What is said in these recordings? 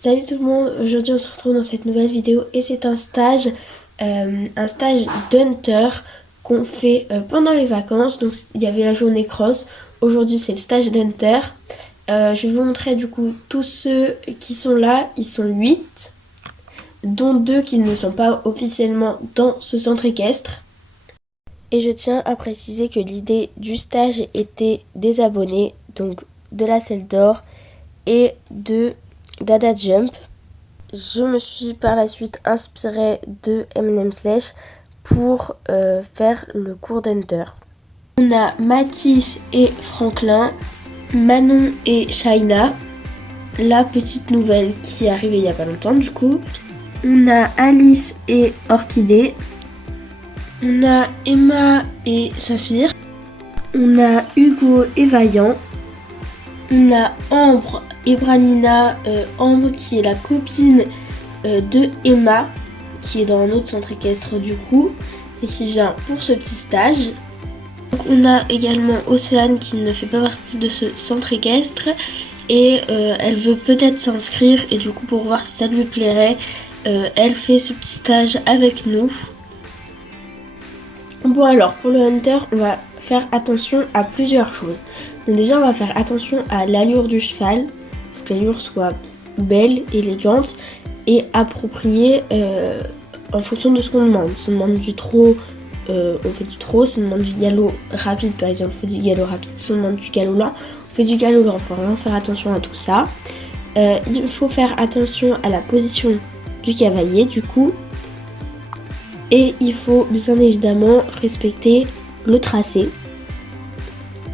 Salut tout le monde, aujourd'hui on se retrouve dans cette nouvelle vidéo et c'est un stage d'Hunter qu'on fait pendant les vacances. Donc il y avait la journée cross, aujourd'hui c'est le stage d'Hunter. Je vais vous montrer du coup tous ceux qui sont là, ils sont 8, dont 2 qui ne sont pas officiellement dans ce centre équestre. Et je tiens à préciser que l'idée du stage était des abonnés, donc de la Selle d'Or et de Dada Jump. Je me suis par la suite inspirée de M&M Slash pour faire le cours d'Hunter. On a Mathis et Franklin, Manon et Shaina, la petite nouvelle qui est arrivée il n'y a pas longtemps du coup. On a Alice et Orchidée. On a Emma et Saphir. On a Hugo et Vaillant. On a Ambre et Branina. Ambre qui est la copine de Emma, qui est dans un autre centre équestre du coup, et qui vient pour ce petit stage. Donc on a également Océane qui ne fait pas partie de ce centre équestre et elle veut peut-être s'inscrire et du coup pour voir si ça lui plairait, elle fait ce petit stage avec nous. Bon alors pour le Hunter on va faire attention à plusieurs choses. Donc déjà on va faire attention à l'allure du cheval, pour que l'allure soit belle, élégante et appropriée en fonction de ce qu'on demande. Si on demande du trot, on fait du trot. Si on demande du galop rapide par exemple, on fait du galop rapide. Si on demande du galop lent, on fait du galop lent. Il faut vraiment faire attention à tout ça. Il faut faire attention à la position du cavalier du coup. Et il faut bien évidemment respecter le tracé.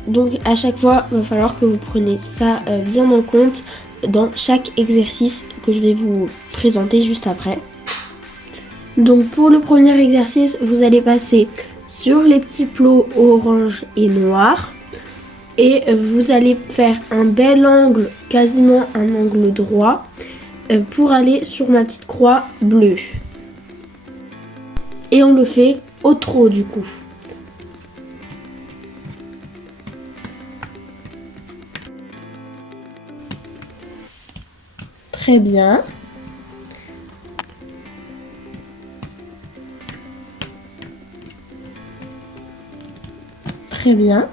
Donc à chaque fois, il va falloir que vous preniez ça bien en compte dans chaque exercice que je vais vous présenter juste après. Donc pour le premier exercice, vous allez passer sur les petits plots orange et noir. Et vous allez faire un bel angle, quasiment un angle droit, pour aller sur ma petite croix bleue. Et on le fait au trot du coup. Très bien. Très bien.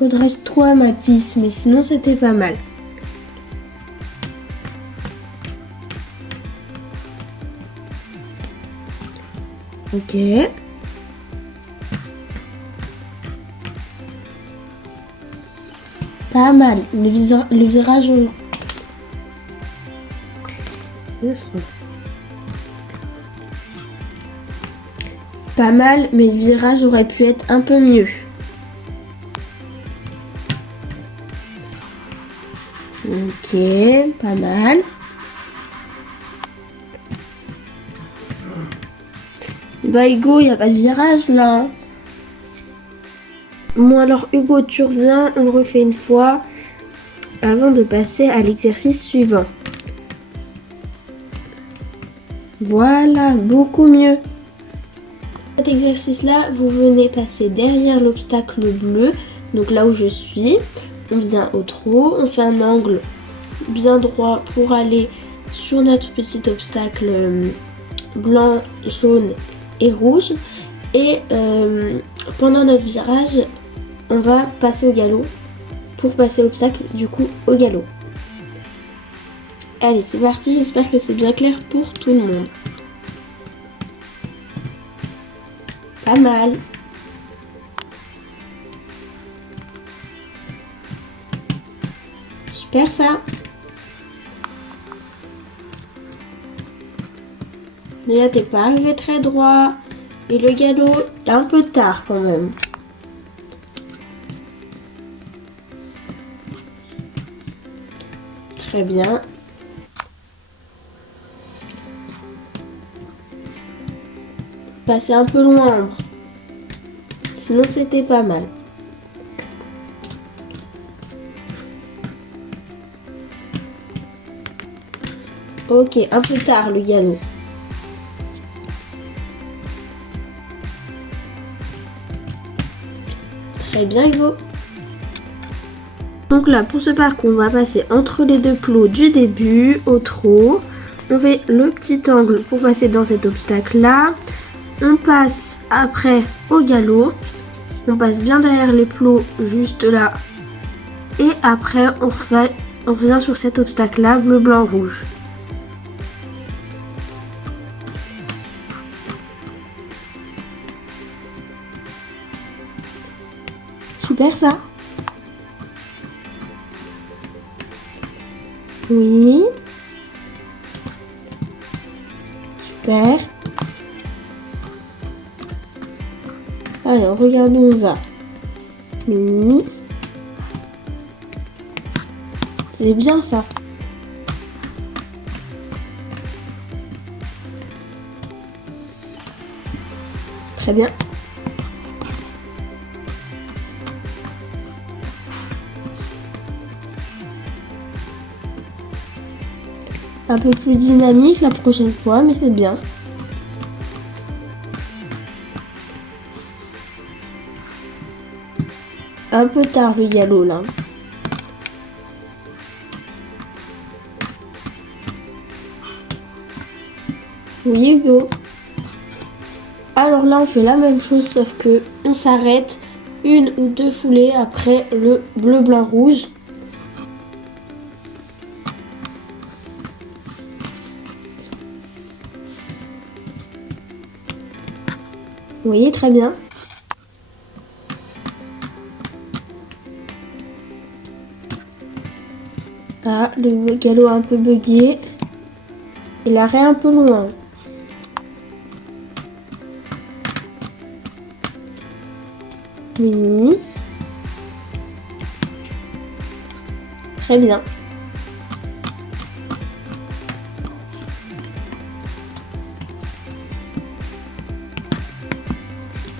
Redresse toi Mathis, mais sinon c'était pas mal. Ok. Pas mal. Le virage au... Pas mal, mais le virage aurait pu être un peu mieux. Ok, pas mal. Bah Hugo, il n'y a pas de virage là. Bon alors Hugo, tu reviens, on le refait une fois avant de passer à l'exercice suivant. Voilà, beaucoup mieux. Cet exercice-là, vous venez passer derrière l'obstacle bleu, donc là où je suis. On vient au trot, on fait un angle bien droit pour aller sur notre petit obstacle blanc, jaune et rouge. Et pendant notre virage, on va passer au galop pour passer l'obstacle du coup au galop. Allez, c'est parti, j'espère que c'est bien clair pour tout le monde. Pas mal. Super ça. Mais là, t'es pas arrivé très droit. Et le galop est un peu tard quand même. Très bien. Passer un peu loin, Ambre. Sinon, c'était pas mal. Ok, un peu tard le galop. Très bien Hugo. Donc là, pour ce parcours, on va passer entre les deux plots du début au trot. On fait le petit angle pour passer dans cet obstacle-là. On passe après au galop. On passe bien derrière les plots, juste là. Et après, on revient sur cet obstacle-là, bleu, blanc, rouge. Super ça. Oui. Super. Alors, regarde où on va. Oui. C'est bien ça. Très bien. Un peu plus dynamique la prochaine fois, mais c'est bien. Un peu tard le galop là. Oui Hugo. Alors là on fait la même chose sauf que on s'arrête une ou deux foulées après le bleu, blanc, rouge. Oui, très bien. Ah, le galop un peu bugué. Et l'arrêt un peu loin. Oui. Très bien.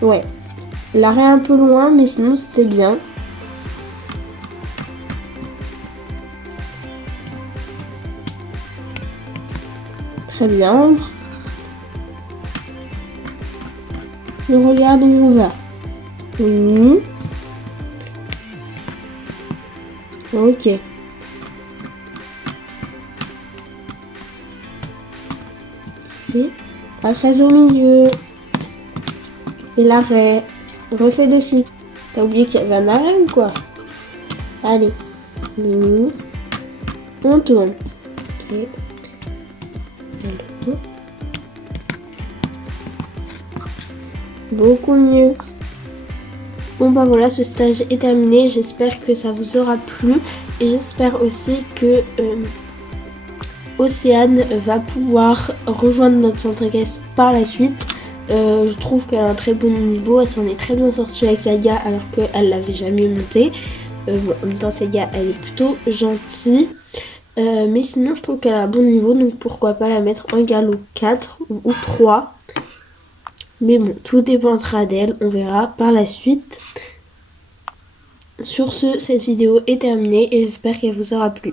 Ouais. L'arrêt un peu loin, mais sinon c'était bien. Très bien. On regarde où on va. Oui. Ok. Et après au milieu. Et l'arrêt. Refais de suite. T'as oublié qu'il y avait un arrêt ou quoi? Allez. Oui. On tourne. Ok. Hello. Beaucoup mieux. Bon bah voilà, ce stage est terminé. J'espère que ça vous aura plu. Et j'espère aussi que Océane va pouvoir rejoindre notre centre équestre par la suite. Je trouve qu'elle a un très bon niveau, elle s'en est très bien sortie avec Saga alors qu'elle l'avait jamais monté. Bon, en même temps Saga elle est plutôt gentille. Mais sinon je trouve qu'elle a un bon niveau, donc pourquoi pas la mettre en galop 4 ou 3. Mais bon, tout dépendra d'elle, on verra par la suite. Sur ce, cette vidéo est terminée et j'espère qu'elle vous aura plu.